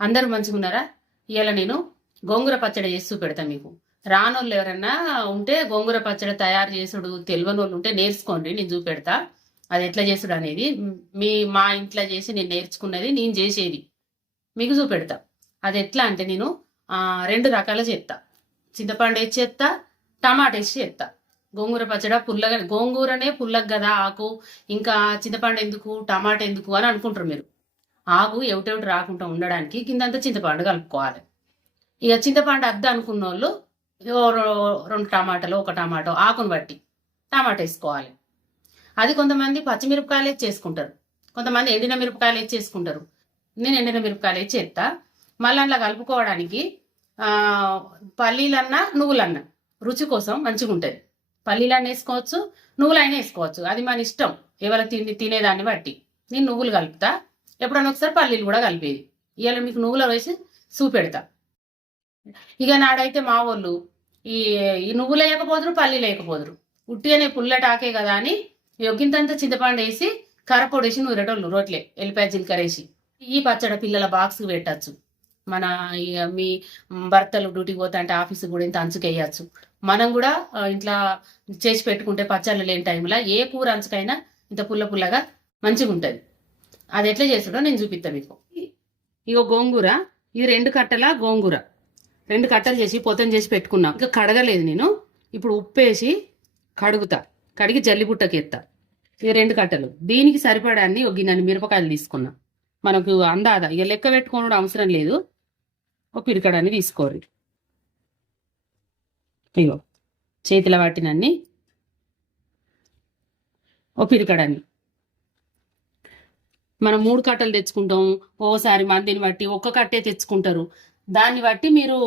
అందరూ మంచిగున్నారా? ఇవాళ నేను గోంగూర పచ్చడి చేసి చూపెడతా మీకు. రానోళ్ళు ఎవరన్నా ఉంటే గోంగూర పచ్చడి తయారు చేసుడు తెలియని వాళ్ళు ఉంటే నేర్చుకోండి, నేను చూపెడతా అది ఎట్లా చేసుడు అనేది. మా ఇంట్లో చేసి నేను నేర్చుకున్నది, నేను చేసేది మీకు చూపెడతా. అది ఎట్లా అంటే నేను 2 రకాలు చేస్తా. చింతపండు వేసి చేస్తా, టమాటా వేసి చేస్తా. గోంగూర పచ్చడి పుల్లగా, గోంగూరనే పుల్లగా కదా ఆకు, ఇంకా చింతపండు ఎందుకు టమాటా ఎందుకు అని అనుకుంటారు మీరు. ఆకు ఎవటెవటి రాకుండా ఉండడానికి కిందంతా చింతపండు కలుపుకోవాలి. ఇక చింతపండు అద్ద అనుకున్న వాళ్ళు 2 టమాటాలు, 1 టమాటో ఆకును బట్టి టమాటా వేసుకోవాలి. అది కొంతమంది పచ్చిమిరపకాయలు వేసి చేసుకుంటారు, కొంతమంది ఎండిన మిరపకాయలు వేసి చేసుకుంటారు. నేను ఎండిన మిరపకాయలు వేసి చేస్తా. మళ్ళీ అలా కలుపుకోవడానికి పల్లీలన్నా నువ్వులన్నా రుచి కోసం మంచిగా ఉంటుంది. పల్లీలన్నా వేసుకోవచ్చు, నువ్వులైనా వేసుకోవచ్చు, అది మన ఇష్టం, ఎవరి తినేదాన్ని బట్టి. నేను నువ్వులు కలుపుతా, ఎప్పుడన్నా ఒకసారి పల్లీలు కూడా కలిపేది. ఇవాళ మీకు నువ్వుల వేసి చూపెడతా. ఇక నాడైతే మా వాళ్ళు ఈ నువ్వులు వేయకపోదురు, పల్లీలు వేయకపోదురు, ఉట్టిగానే పుల్లటాకే కదా అని యొగ్గింతంత చింతపండు వేసి కరపొడి వేసి నూరేటోళ్ళు రోట్లే ఎల్లిపాయ జీలకర్ర వేసి. ఈ పచ్చడి పిల్లల బాక్స్కి పెట్టచ్చు. మన మీ భర్తలు డ్యూటీకి పోతా అంటే ఆఫీస్కి కూడా ఇంత అంచుకేయచ్చు. మనం కూడా ఇంట్లో చేసి పెట్టుకుంటే పచ్చళ్ళు లేని టైంలో ఏ కూర అంచుకైనా ఇంత పుల్లగా మంచిగా ఉంటుంది. అది ఎట్లా చేస్తుండో నేను చూపిస్తా మీకు. ఇగో గోంగూర, ఇది 2 కట్టల గోంగూర, 2 కట్టలు చేసి పొతం చేసి పెట్టుకున్నా. ఇంకా కడగలేదు నేను. ఇప్పుడు ఉప్పేసి కడుగుతా, కడిగి జల్లిబుట్టకెత్తా. ఇది 2 కట్టలు. దీనికి సరిపడాన్ని ఒక గిన్నె మిరపకాయలు తీసుకున్నా. మనకు అందాదా ఇక లెక్క పెట్టుకోవడం అవసరం లేదు. ఒక పిరికడాన్ని తీసుకోరు. ఇగో చేతిలో పట్టినన్ని ఓ పిరికడాన్ని. మనం 3 కట్టలు తెచ్చుకుంటాం, ఓసారి మందిని బట్టి 1 కట్టే తెచ్చుకుంటారు. దాన్ని బట్టి మీరు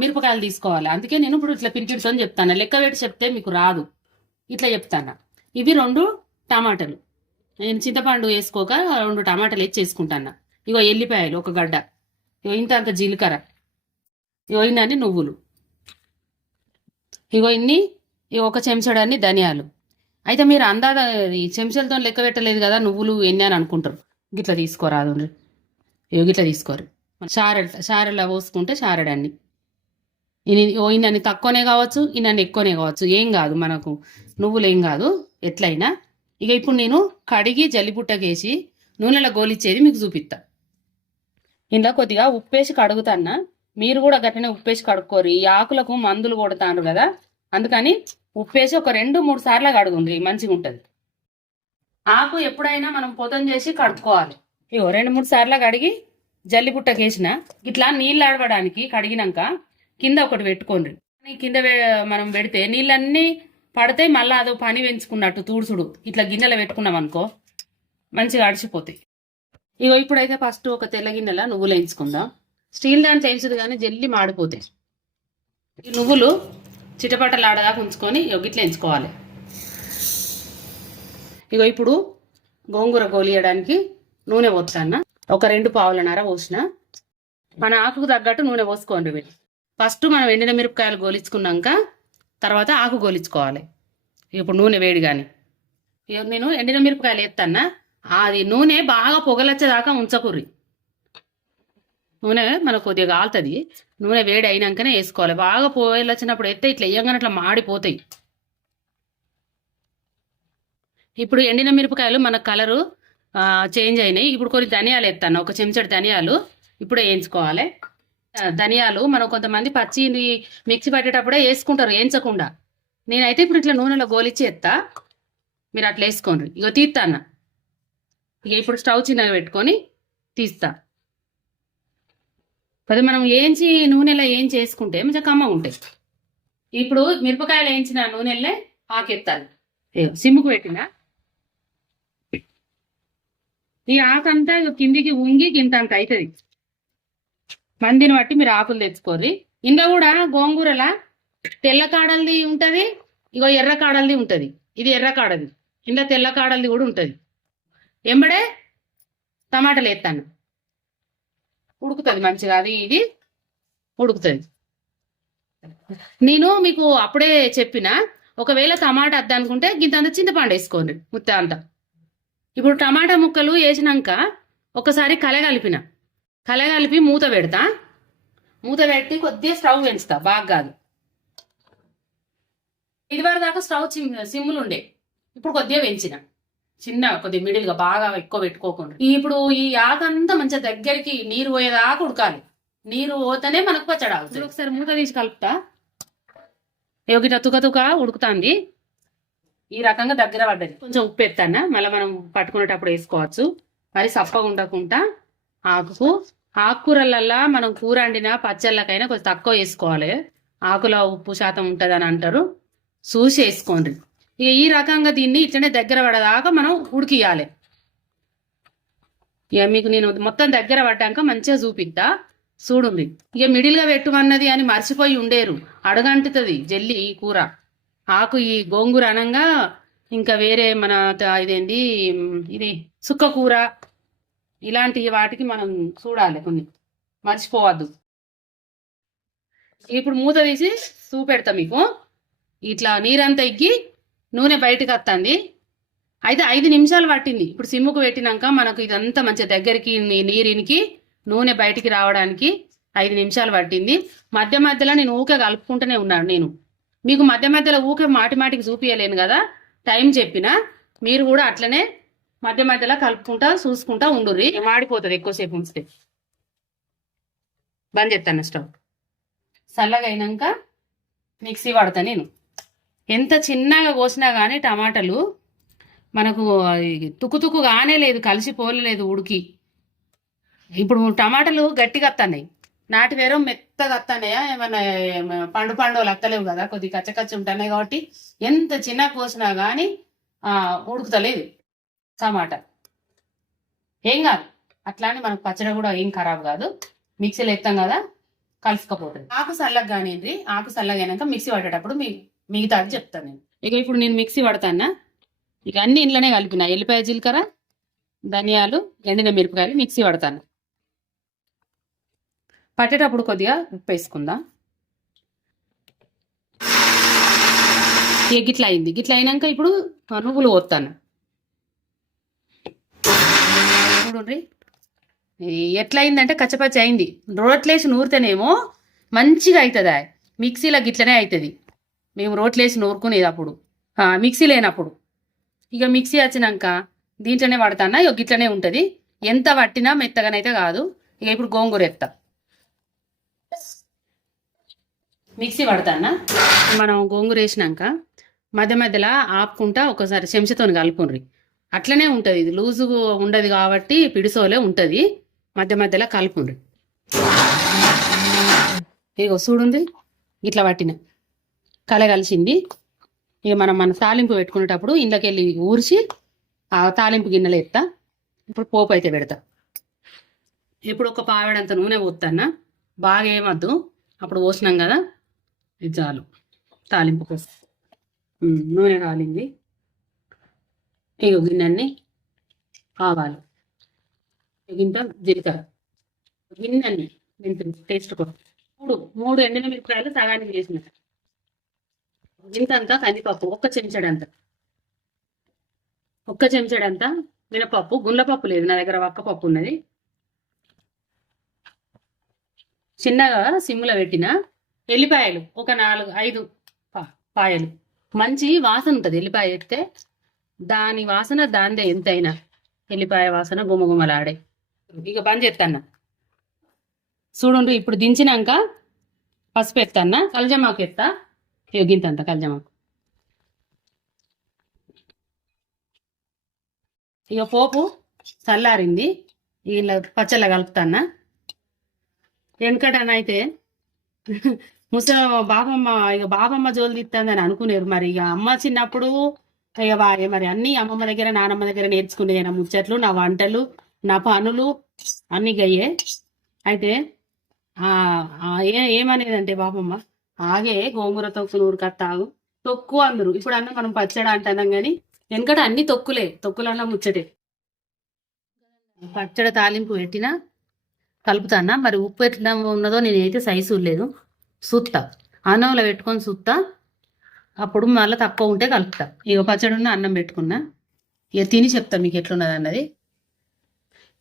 మిరపకాయలు తీసుకోవాలి. అందుకే నేను ఇప్పుడు ఇట్లా పిరికిడితో చెప్తాను, లెక్క పెట్టి చెప్తే మీకు రాదు, ఇట్లా చెప్తాను. ఇవి 2 టమాటాలు, నేను చింతపండు వేసుకోక 2 టమాటాలు వేసి చేసుకుంటాను. ఇగో ఎల్లిపాయలు 1 గడ్డ, ఇగో ఇంత జీలకర్ర, ఇగో ఇన్ని నువ్వులు, ఇగో ఇన్ని 1 చెంచాడన్ని ధనియాలు. అయితే మీరు అందాద ఈ చెంచాలతో లెక్క పెట్టలేదు కదా నువ్వులు ఎన్ని అని అనుకుంటారు. గిట్లా తీసుకోరాదు, ఇగో గిట్లా తీసుకోరు. షారెలా పోసుకుంటే షారెడన్ని. ఇన్ని తక్కువనే కావచ్చు, ఇన్ని ఎక్కువనే కావచ్చు, ఏం కాదు, మనకు నువ్వులు ఏం కాదు ఎట్లయినా. ఇక ఇప్పుడు నేను కడిగి జల్లిపుట్టకేసి నూనెలో గోలిచ్చేది మీకు చూపిస్తా. ఇంట్లో కొద్దిగా ఉప్పేసి కడుగుతాన్నా, మీరు కూడా గట్టినే ఉప్పేసి కడుక్కోరు. ఈ ఆకులకు మందులు కొడతాను కదా, అందుకని ఉప్పేసి ఒక 2-3 సార్లు కడుగుండ్రి, మంచిగా ఉంటుంది. ఆకు ఎప్పుడైనా మనం పొతం చేసి కడుక్కోవాలి. ఇగో 2-3 సార్లు కడిగి జల్లిపుట్టకేసిన ఇట్లా నీళ్ళు ఆడవడానికి కడిగినాక కింద ఒకటి పెట్టుకోండి. కింద మనం పెడితే నీళ్ళన్నీ పడితే మళ్ళీ అదో పని పెంచుకున్నట్టు తూడుసుడు. ఇట్లా గిన్నెలో పెట్టుకున్నాం అనుకో మంచిగా అడిచిపోతాయి. ఇగో ఇప్పుడైతే ఫస్ట్ ఒక తెల్ల గిన్నెలో నువ్వులు వేయించుకుందాం. స్టీల్ దాంట్లో వేయించదు కానీ జల్లి మాడిపోతాయి. ఈ నువ్వులు చిటపటలు ఆడదాకా ఉంచుకొని ఇట్లా వేయించుకోవాలి. ఇగో ఇప్పుడు గోంగూర గోలియడానికి నూనె పోస్తాను. ఒక 2 పావులన్నర పోసిన. మన ఆకుకు తగ్గట్టు నూనె పోసుకోండి. ఫస్ట్ మనం ఎండిన మిరపకాయలు గోలించుకున్నాక తర్వాత ఆకు గోలించుకోవాలి. ఇప్పుడు నూనె వేడి కానీ నేను ఎండిన మిరపకాయలు వేస్తానా, అది నూనె బాగా పొగలొచ్చేదాకా ఉంచకూర్రి. నూనె మనకు కొద్దిగా కాలుతుంది, నూనె వేడి అయినాకనే వేసుకోవాలి. బాగా పొగలొచ్చినప్పుడు వేస్తే ఇట్లా వేయగానే అట్లా మాడిపోతాయి. ఇప్పుడు ఎండిన మిరపకాయలు మన కలరు చేంజ్ అయినాయి. ఇప్పుడు కొన్ని ధనియాలు వేస్తాను, 1 చెంచాడు ధనియాలు ఇప్పుడే వేయించుకోవాలి. ధనియాలు మనం కొంతమంది పచ్చి మిక్సీ పట్టేటప్పుడే వేసుకుంటారు వేయించకుండా. నేనైతే ఇప్పుడు ఇట్లా నూనెలో గోలిచ్చి ఎత్తా, మీరు అట్లా వేసుకోండి. ఇగో తీస్తాను. ఇక ఇప్పుడు స్టవ్ చిన్నగా పెట్టుకొని తీస్తా. అది మనం వేయించి నూనెలో ఏం చేసుకుంటే మంచిగా కమ్మగా ఉంటాయి. ఇప్పుడు మిరపకాయలు వేయించిన నూనెలే ఆకెత్తాలి. సిమ్ముకు పెట్టిన ఈ ఆకంతా కిందికి ఉంగి గింత అంత అవుతుంది. మందిని బట్టి మీరు ఆకులు తెచ్చుకోర్రి. ఇందులో కూడా గోంగూరలా తెల్ల కాడలది ఉంటుంది, ఇగో ఎర్ర కాడలది ఉంటుంది. ఇది ఎర్ర కాడది, ఇందులో తెల్ల కాడలది కూడా ఉంటుంది. ఎంబడే టమాటాలు వేస్తాను, ఉడుకుతుంది మంచిగా, అది ఇది ఉడుకుతుంది. నేను మీకు అప్పుడే చెప్పిన, ఒకవేళ టమాటా వద్దనుకుంటే గింత చింతపండు వేసుకోండి ముత్త అంతా. ఇప్పుడు టమాటా ముక్కలు వేసినాక ఒకసారి కలగలిపిన. కలగలిపి మూత పెడతా. మూత పెట్టి కొద్దిగా స్టవ్ పెంచుతా, బాగా కాదు. ఇదివరకు దాకా స్టవ్ సిమ్ములు ఉండే, ఇప్పుడు కొద్దిగా పెంచిన, చిన్న కొద్దిగా మిడిల్గా, బాగా ఎక్కువ పెట్టుకోకుండా. ఇప్పుడు ఈ ఆకంతా మంచిగా దగ్గరికి నీరు పోయేదాకా ఉడకాలి. నీరు పోతేనే మనకు పచ్చడి ఆగుతుంది. ఒకసారి మూత తీసి కలుపుతా. గిట్ట తుక ఉడుకుతుంది. ఈ రకంగా దగ్గర పడ్డది. కొంచెం ఉప్పు ఎత్తానా, మళ్ళీ మనం పట్టుకునేటప్పుడు వేసుకోవచ్చు. మరి సప్పగా ఉండకుండా ఆకుకూరలల్లా మనం కూర వండిన పచ్చళ్ళకైనా కొంచెం తక్కువ వేసుకోవాలి. ఆకులో ఉప్పు శాతం ఉంటుంది అని అంటారు, చూసి వేసుకోండి. ఇక ఈ రకంగా దీన్ని ఇట్లనే దగ్గర పడదాకా మనం ఉడికియాలి. ఇక మీకు నేను మొత్తం దగ్గర పడ్డాక మంచిగా చూపిద్దా, చూడుంది. ఇక మిడిల్గా పెట్టుమన్నది అని మర్చిపోయి ఉండేరు, అడగంటుతుంది జల్లి ఈ కూర. ఆకు ఈ గోంగూర అనంగా ఇంకా వేరే మన ఇదేంటి ఇది సుక్క కూర, ఇలాంటి వాటికి మనం చూడాలి, కొన్ని మర్చిపోవద్దు. ఇప్పుడు మూత తీసి చూపెడతా మీకు. ఇట్లా నీరంతా ఎగ్గి నూనె బయటకు వస్తుంది. అయితే 5 నిమిషాలు పట్టింది. ఇప్పుడు సిమ్ముకు పెట్టినాక మనకు ఇదంతా మంచిగా దగ్గరికి నీరికి నూనె బయటికి రావడానికి 5 నిమిషాలు పట్టింది. మధ్య మధ్యలో నేను ఊకే కలుపుకుంటూనే ఉన్నాను. నేను మీకు మధ్య మధ్యలో ఊకే మాటికి చూపించలేను కదా, టైం చెప్పిన. మీరు కూడా అట్లనే మధ్య మధ్యలో కలుపుకుంటా చూసుకుంటా ఉండుర్రి, మాడిపోతుంది ఎక్కువసేపు ఉంచితే. బంద్ చేస్తాను స్టవ్. చల్లగా అయినాక మిక్సీ పడతా నేను. ఎంత చిన్నగా కోసినా కానీ టమాటాలు మనకు తుక్కు కానే లేదు, కలిసిపోలేదు ఉడికి. ఇప్పుడు టమాటాలు గట్టిగా వస్తున్నాయి, నాటి వేరే మెత్తగా వస్తున్నాయా, ఏమన్నా పండు వత్తలేవు కదా, కొద్దిగా కచ్చకచ్చి ఉంటున్నాయి. కాబట్టి ఎంత చిన్న కోసినా కానీ ఉడుకుతలేదు టమాటా. ఏం కాదు, అట్లానే మనకు పచ్చడి కూడా ఏం ఖరాబ్ కాదు. మిక్సీలో ఎత్తాం కదా, కలుసుకపోతుంది. ఆకు చల్లగా కానివ్వండి, ఆకు చల్లగైనాక మిక్సీ పట్టేటప్పుడు మిగతా అది చెప్తాను నేను. ఇక ఇప్పుడు నేను మిక్సీ పడతానా. ఇక అన్ని ఇంట్లోనే కలిపిన, ఎల్లిపాయ జీలకర్ర, ధనియాలు, ఎండిన మిరపకాయలు మిక్సీ పడతాను. పట్టేటప్పుడు కొద్దిగా ఉప్పు వేసుకుందాం. ఇక గిట్ల అయింది. గిట్ల అయినాక ఇప్పుడు నువ్వులు పోతాను. చూడండి ఎట్లా అయిందంటే కచ్చపచ్చ అయింది. రోట్లేసి నూరితేనేమో మంచిగా అవుతుందా, మిక్సీలో గిట్లనే అవుతుంది. మేము రోట్లేసి నూరుకునేది అప్పుడు, మిక్సీ లేనప్పుడు. ఇక మిక్సీ వచ్చినాక దీంట్లోనే పడతానా, ఇక గిట్లనే ఉంటుంది. ఎంత పట్టినా మెత్తగానైతే కాదు. ఇక ఇప్పుడు గోంగూర ఎత్తా, మిక్సీ పడతానా. మనం గోంగూర వేసినాక మధ్య మధ్యలో ఆపుకుంటా ఒకసారి చెంచాతో కలుపుండ్రి. అట్లనే ఉంటుంది, ఇది లూజు ఉండదు కాబట్టి పిడిసోలే ఉంటుంది. మధ్య మధ్యలో కలుపుండ్రి. ఇగో చూడుంది ఇట్లా పట్టిన కలిసింది. ఇక మన తాలింపు పెట్టుకునేటప్పుడు ఇంట్లోకి వెళ్ళి ఊర్చి ఆ తాలింపు గిన్నెలు ఎత్తా. ఇప్పుడు పోపు అయితే పెడతా. ఇప్పుడు ఒక పావడంత నూనె పోతానా, బాగా ఏమద్దు. అప్పుడు పోసినాం కదా, ఇది చాలు తాలింపు కోసం. నూనె కాలింది. ఇక గిన్నెన్ని ఆవాలు, గింత జీలకర్ర, గిన్నెన్ని మెంతులు టేస్ట్ కోసం, మూడు ఎండిన మిరపకాయలు సగానికి చేసిన, గింతంతా కందిపప్పు, ఒక్క చెంచాడంతా మినపప్పు. గుండ్లపప్పు లేదు నా దగ్గర, వక్కపప్పు ఉన్నది. చిన్నగా సిమ్లో పెట్టిన ఎల్లిపాయలు ఒక 4-5 పాయలు. మంచి వాసన ఉంటుంది ఎల్లిపాయ వేస్తే, దాని వాసన దాందే ఎంతైనా. ఎల్లిపాయ వాసన గుమగుమలాడే. ఇక బంద్ చేస్తాన్న చూడండి. ఇప్పుడు దించినాక పసుపు ఎత్తాన్న, కల్జమాకు ఎత్తా. గింతంత కల్జమాకు. ఇక పోపు చల్లారింది, ఇలా పచ్చళ్ళ కలుపుతాన్నా. వెనకటనైతే బాబమ్మ జోలు తీస్తుందని అనుకునేరు. మరి ఇక అమ్మ చిన్నప్పుడు ఇక మరి అన్ని అమ్మమ్మ దగ్గర నానమ్మ దగ్గర నేర్చుకునే నా ముచ్చట్లు, నా వంటలు, నా పనులు అన్ని గయ్యే. అయితే ఏమనేదంటే బాబమ్మ, ఆగే గోంగూర తొక్కు నూరు కత్తాగు తొక్కు అందరు. ఇప్పుడు అన్న మనం పచ్చడి అంటున్నాం కానీ వెనకట అన్ని తొక్కులన్నా ముచ్చటే. పచ్చడి తాలింపు పెట్టినా కలుపుతానా. మరి ఉప్పు ఎట్లా ఉన్నదో నేనైతే సైజు లేదు, సుత్తా అన్నంలో పెట్టుకొని సుత్తా. అప్పుడు మళ్ళీ తక్కువ ఉంటే కలుపుతా. ఇక పచ్చడి ఉన్న అన్నం పెట్టుకున్నా, ఇక తిని చెప్తా మీకు ఎట్లున్నది అన్నది.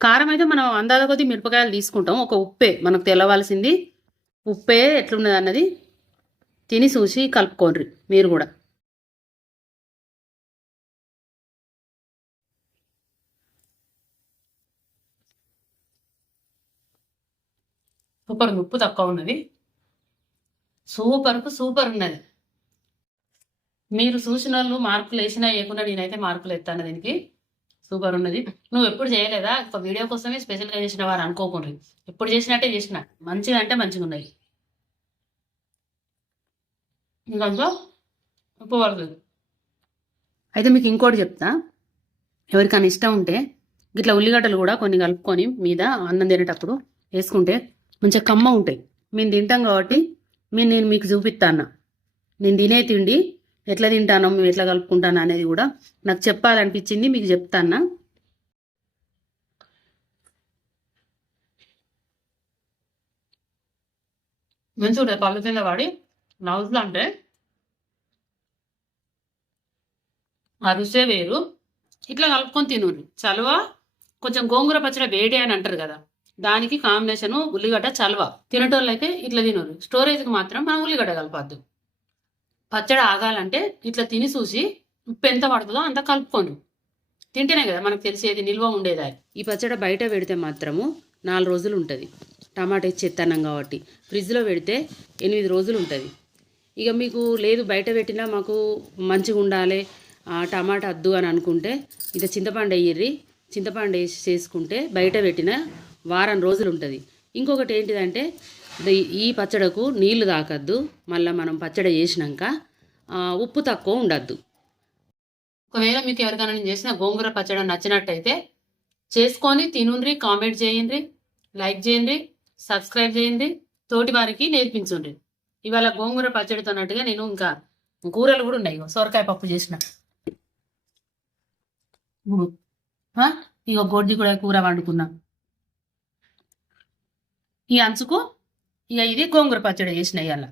కారం అయితే మనం అందాల కొద్దీ మిరపకాయలు తీసుకుంటాం. ఒక ఉప్పే మనకు తెలవాల్సింది. ఉప్పే ఎట్లున్నది అన్నది తిని చూసి కలుపుకోండి మీరు కూడా. సూపర్, ఉప్పు తక్కువ ఉన్నది. సూపర్ ఉన్నది. మీరు చూసిన వాళ్ళు మార్కులు వేసినా వేయకుండా నేనైతే మార్కులు ఎత్తాను దీనికి. సూపర్ ఉన్నది. నువ్వు ఎప్పుడు చేయలేదా? ఒక వీడియో కోసమే స్పెషల్గా చేసిన వారు అనుకోకుండా ఎప్పుడు చేసినట్టే చేసిన. మంచిగా అంటే మంచిగా ఉన్నాయి. ఇంకంతా ఉప్పు పడుతుంది. అయితే మీకు ఇంకోటి చెప్తా, ఎవరికైనా ఇష్టం ఉంటే ఇట్లా ఉల్లిగడ్డలు కూడా కొన్ని కలుపుకొని మీద అన్నం తినేటప్పుడు వేసుకుంటే మంచిగా కమ్మ ఉంటాయి. మేము తింటాం కాబట్టి నేను మీకు చూపిస్తాను. నేను తినే తిండి ఎట్లా తింటానో, మేము ఎట్లా కలుపుకుంటాను అనేది కూడా నాకు చెప్పాలనిపించింది, మీకు చెప్తాను. మంచిగా ఉంటుంది పళ్ళు కింద వాడి నవ్వులు అంటే ఆ రుసే వేరు. ఇట్లా కలుపుకొని తినూరి. చలువ కొంచెం గోంగూర పచ్చడి వేడి అని అంటారు కదా, దానికి కాంబినేషను ఉల్లిగడ్డ చలువ. తినేటోళ్ళు అయితే ఇట్లా తినరు. స్టోరేజ్కి మాత్రం మనం ఉల్లిగడ్డ కలపద్దు. పచ్చడి ఆగాలంటే ఇట్లా తిని చూసి ఉప్పు ఎంత పడుతుందో అంత కలుపుకోండి. తింటేనే కదా మనకు తెలిసేది, నిల్వ ఉండేది. ఈ పచ్చడి బయట పెడితే మాత్రము 4 రోజులు ఉంటుంది. టమాటా చెత్తన్నం కాబట్టి ఫ్రిడ్జ్లో పెడితే 8 రోజులు ఉంటుంది. ఇక మీకు లేదు బయట పెట్టినా మాకు మంచిగా ఉండాలి, టమాటా వద్దు అని అనుకుంటే ఇక చింతపండు వేయర్రి. చింతపండు వేసి చేసుకుంటే బయట పెట్టిన వారం రోజులు ఉంటుంది. ఇంకొకటి ఏంటిదంటే ఈ పచ్చడకు నీళ్లు తాకద్దు. మళ్ళీ మనం పచ్చడి చేసినాక ఉప్పు తక్కువ ఉండద్దు. ఒకవేళ మీకు ఎవరికైనా నేను చేసిన గోంగూర పచ్చడి నచ్చినట్టయితే చేసుకొని తినుండ్రి, కామెంట్ చేయండి, లైక్ చేయండి, సబ్స్క్రైబ్ చేయండి, తోటి వారికి నేర్పించండి. ఇవాళ గోంగూర పచ్చడితో అన్నట్టుగా నేను ఇంకా కూరలు కూడా ఉన్నాయి. సొరకాయ పప్పు చేసిన, ఇక గొడ్డి కూడా కూర వండుకున్నా. ఈ అంచుకు ఇక ఇది గోంగూర పచ్చడి చేసిన ఇవాళ.